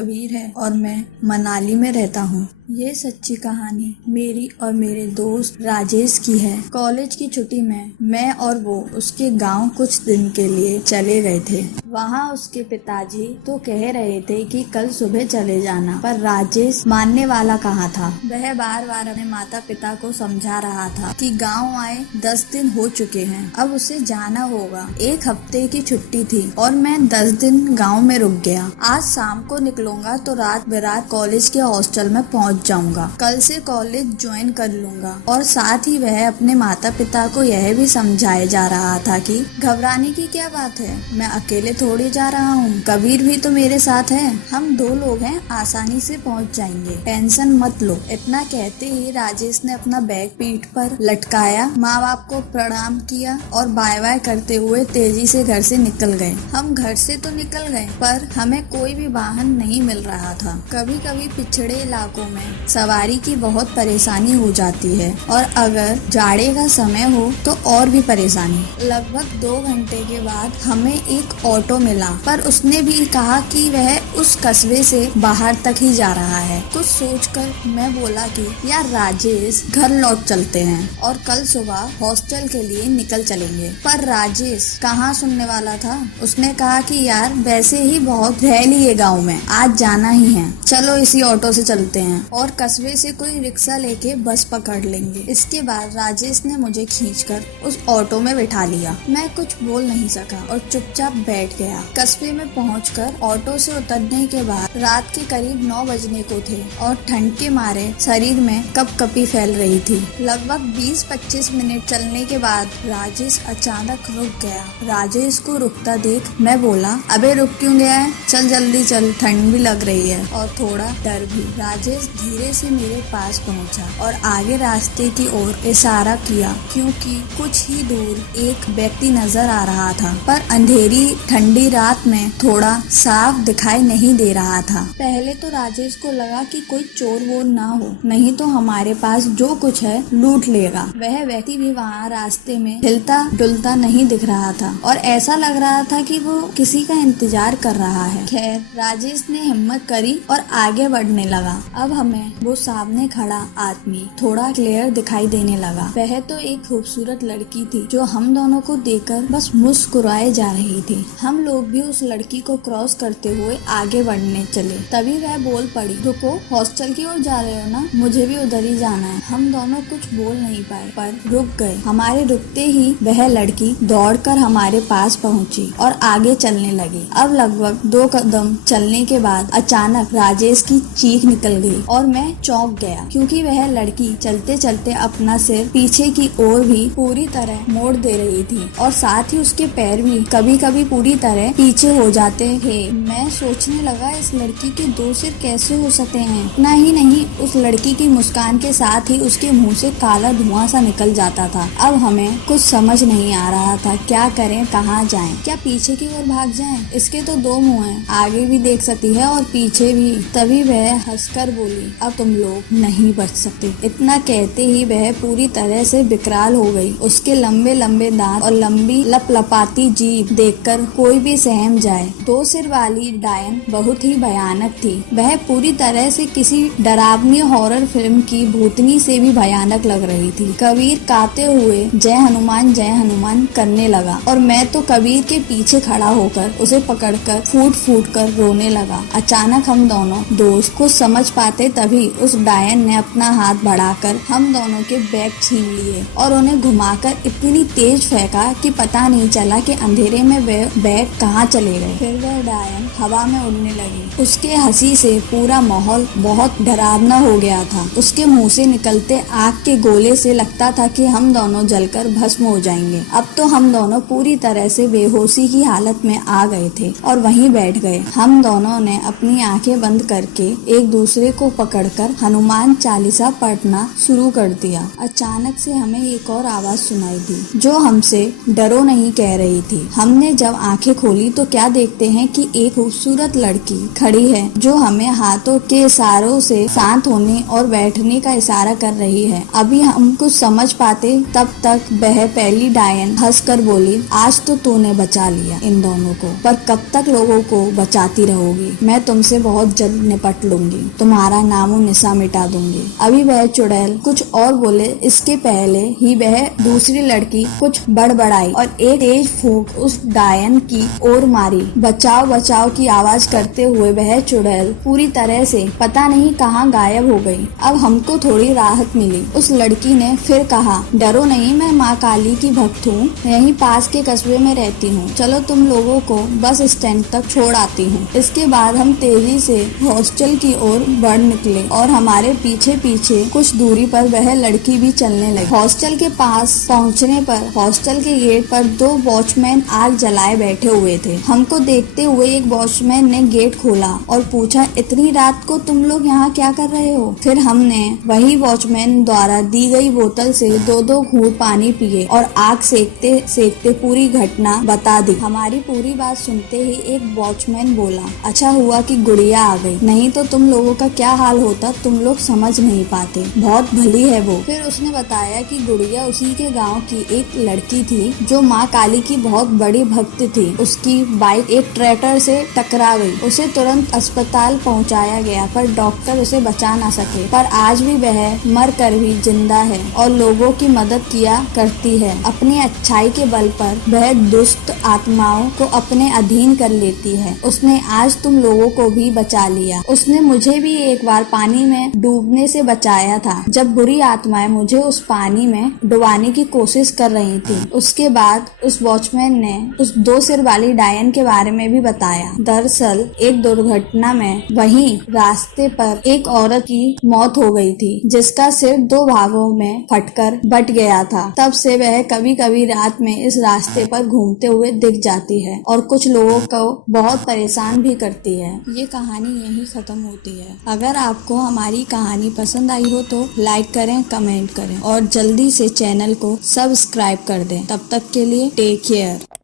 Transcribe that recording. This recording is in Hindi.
कबीर है और मैं मनाली में रहता हूँ। ये सच्ची कहानी मेरी और मेरे दोस्त राजेश की है। कॉलेज की छुट्टी में मैं और वो उसके गांव कुछ दिन के लिए चले गए थे। वहाँ उसके पिताजी तो कह रहे थे कि कल सुबह चले जाना, पर राजेश मानने वाला कहाँ था। वह बार बार अपने माता पिता को समझा रहा था कि गांव आए 10 दिन हो चुके हैं, अब उसे जाना होगा। 1 हफ्ते की छुट्टी थी और मैं 10 दिन गांव में रुक गया। आज शाम को निकलूंगा तो रात बेरात कॉलेज के हॉस्टल में पहुंच जाऊंगा। कल से कॉलेज ज्वाइन कर लूंगा। और साथ ही वह अपने माता पिता को यह भी समझाए जा रहा था कि घबराने की क्या बात है, मैं अकेले थोड़ी जा रहा हूँ, कबीर भी तो मेरे साथ है, हम 2 लोग हैं, आसानी से पहुँच जाएंगे, टेंशन मत लो। इतना कहते ही राजेश ने अपना बैग पीठ पर लटकाया, माँ बाप को प्रणाम किया और बाय बाय करते हुए तेजी से घर से निकल गए। हम घर से तो निकल गए पर हमें कोई भी वाहन नहीं मिल रहा था। कभी कभी पिछड़े इलाकों में सवारी की बहुत परेशानी हो जाती है और अगर जाड़े का समय हो तो और भी परेशानी। लगभग 2 घंटे के बाद हमें एक ऑटो मिला, पर उसने भी कहा कि वह उस कस्बे से बाहर तक ही जा रहा है। कुछ सोचकर मैं बोला कि यार राजेश, घर लौट चलते हैं और कल सुबह हॉस्टल के लिए निकल चलेंगे। पर राजेश कहाँ सुनने वाला था। उसने कहा कि यार वैसे ही बहुत रह लिए गाँव में, आज जाना ही है, चलो इसी ऑटो से चलते हैं और कस्बे से कोई रिक्शा लेके बस पकड़ लेंगे। इसके बाद राजेश ने मुझे खींचकर उस ऑटो में बिठा लिया। मैं कुछ बोल नहीं सका और चुपचाप बैठ गया। कस्बे में पहुंचकर ऑटो से उतरने के बाद रात के करीब 9 बजने को थे और ठंड के मारे शरीर में कपकपी फैल रही थी। लगभग 20-25 मिनट चलने के बाद राजेश अचानक रुक गया। राजेश को रुकता देख मैं बोला, अबे रुक क्यों गया है, चल जल्दी चल, ठंड भी लग रही है और थोड़ा डर भी। राजेश धीरे से मेरे पास पहुंचा और आगे रास्ते की ओर इशारा किया, क्योंकि कुछ ही दूर एक व्यक्ति नजर आ रहा था, पर अंधेरी ठंडी रात में थोड़ा साफ दिखाई नहीं दे रहा था। पहले तो राजेश को लगा कि कोई चोर वोर ना हो, नहीं तो हमारे पास जो कुछ है लूट लेगा। वह व्यक्ति भी वहाँ रास्ते में हिलता डुलता नहीं दिख रहा था और ऐसा लग रहा था कि वो किसी का इंतजार कर रहा है। खैर राजेश ने हिम्मत करी और आगे बढ़ने लगा। अब हमें वो सामने खड़ा आदमी थोड़ा क्लियर दिखाई देने लगा। वह तो एक खूबसूरत लड़की थी जो हम दोनों को देखकर बस मुस्कुराए जा रही थी। हम लोग भी उस लड़की को क्रॉस करते हुए आगे बढ़ने चले। तभी वह बोल पड़ी, रुको, हॉस्टल की ओर जा रहे हो ना, मुझे भी उधर ही जाना है। हम दोनों कुछ बोल नहीं पाए पर रुक गए। हमारे रुकते ही वह लड़की दौड़कर हमारे पास पहुंची और आगे चलने लगी। अब लगभग 2 कदम चलने के बाद अचानक राजेश की चीख निकल गई और मैं चौंक गया, क्योंकि वह लड़की चलते चलते अपना सिर पीछे की ओर भी पूरी तरह मोड़ दे रही थी और साथ ही उसके पैर भी कभी कभी पूरी तरह पीछे हो जाते थे। मैं सोचने लगा, इस लड़की के 2 सिर कैसे हो सकते हैं। इतना ही नहीं, उस लड़की की मुस्कान के साथ ही उसके मुंह से काला धुआं सा निकल जाता था। अब हमें कुछ समझ नहीं आ रहा था, क्या करें, कहाँ जाएं, क्या पीछे की ओर भाग जाएं? इसके तो 2 मुंह हैं, आगे भी देख सकती है और पीछे भी। तभी वह हंसकर बोली, अब तुम लोग नहीं बच सकते। इतना कहते ही वह पूरी तरह से विकराल हो गई। उसके लंबे लंबे दांत और लंबी लपलपाती जीभ देखकर कोई भी सहम जाए। 2 सिर वाली डायन बहुत ही भयानक थी। वह पूरी तरह से किसी डरावनी हॉरर फिल्म की भूतनी से भी भयानक लग रही थी। कबीर काते हुए जय हनुमान करने लगा और मैं तो कबीर के पीछे खड़ा होकर उसे पकड़कर फूट फूट कर रोने लगा। अचानक हम दोनों दोस्त कुछ समझ पाते तभी उस डायन ने अपना हाथ बढ़ाकर हम दोनों के बैग छीन लिए और उन्हें घुमाकर इतनी तेज फेंका कि पता नहीं चला कि अंधेरे में वह बैग कहाँ चले गए। फिर वह डायन हवा में उड़ने लगी। उसके हंसी से पूरा माहौल बहुत डरावना हो गया था। उसके मुंह से निकलते आग के गोले से लगता था कि हम दोनों जलकर भस्म हो जाएंगे। अब तो हम दोनों पूरी तरह से बेहोशी की हालत में आ गए थे और वहीं बैठ गए। हम दोनों ने अपनी आंखें बंद करके एक दूसरे को पकड़कर हनुमान चालीसा पढ़ना शुरू कर दिया। अचानक से हमें एक और आवाज सुनाई दी जो हमसे डरो नहीं कह रही थी। हमने जब आंखें खोली तो क्या देखते हैं कि एक खूबसूरत लड़की खड़ी है जो हमें हाथों के इशारों से शांत होने और बैठने का इशारा कर रही है। अभी हम कुछ समझ पाते तब तक वह पहली डायन हंसकर बोली, आज तो तूने बचा लिया इन दोनों को, पर कब तक लोगों को बचाती रहोगी? मैं तुमसे बहुत जल्द निपट लूंगी, तुम्हारा नामो निशा मिटा दूंगी। अभी वह चुड़ैल कुछ और बोले इसके पहले ही वह दूसरी लड़की कुछ बड़बड़ाई और एक तेज फूंक उस डायन की ओर मारी। बचाओ बचाओ की आवाज करते हुए वह चुड़ैल पूरी तरह से पता नहीं कहाँ गायब हो गई। अब हमको थोड़ी राहत मिली। उस लड़की ने फिर कहा, डरो नहीं, मैं माँ काली की भक्त हूँ, यहीं पास के कस्बे में रहती हूँ, चलो तुम लोगों को बस स्टैंड तक छोड़ आती हूँ। इसके बाद हम तेजी से हॉस्टल की ओर बढ़ निकले और हमारे पीछे पीछे कुछ दूरी पर वह लड़की भी चलने लगी। हॉस्टल के पास पहुँचने पर हॉस्टल के गेट पर 2 वॉचमैन आग जलाए बैठे हुए थे। हमको देखते हुए एक वॉचमैन ने गेट खोला और पूछा, इतनी रात को तुम लोग यहाँ क्या कर रहे हो? फिर हमने वही वॉचमैन द्वारा दी गई बोतल से 2-2 घूंट पानी पिए और आग सेकते सेकते पूरी घटना बता दी। हमारी पूरी बात सुनते ही एक वॉचमैन बोला, अच्छा हुआ कि गुड़िया आ गई, नहीं तो तुम लोगों का क्या हाल होता, तुम लोग समझ नहीं पाते, बहुत भली है वो। फिर उसने बताया कि गुड़िया उसी के गांव की एक लड़की थी जो माँ काली की बहुत बड़ी भक्त थी। उसकी बाइक एक ट्रैक्टर से टकरा गई, उसे तुरंत अस्पताल पहुंचाया गया पर डॉक्टर उसे बचा ना सके, पर आज भी वह मर कर भी जिंदा है और लोगों की मदद किया करती है। अपनी अच्छाई के बल पर वह दुष्ट आत्माओं को अपने अधीन कर लेती है। उसने आज तुम लोगों को भी बचा लिया। उसने मुझे भी एक बार पानी में डूबने से बचाया था, जब बुरी आत्माएं मुझे उस पानी में डुबाने की कोशिश कर रही थी। उसके बाद उस वॉचमैन ने उस 2 सिर वाली डायन के बारे में भी बताया। दरअसल एक दुर्घटना में वहीं रास्ते पर एक औरत की मौत हो गई थी, जिसका सिर 2 भागों में फटकर बट गया था। तब से वह कभी कभी रात में इस रास्ते पर घूमते हुए दिख जाती है और कुछ लोगों को बहुत परेशान भी करती है। ये कहानी यहीं खत्म होती है। अगर आपको हमारी कहानी पसंद आई हो तो लाइक करें, कमेंट करें और जल्दी से चैनल को सब्सक्राइब कर दें। तब तक के लिए टेक केयर।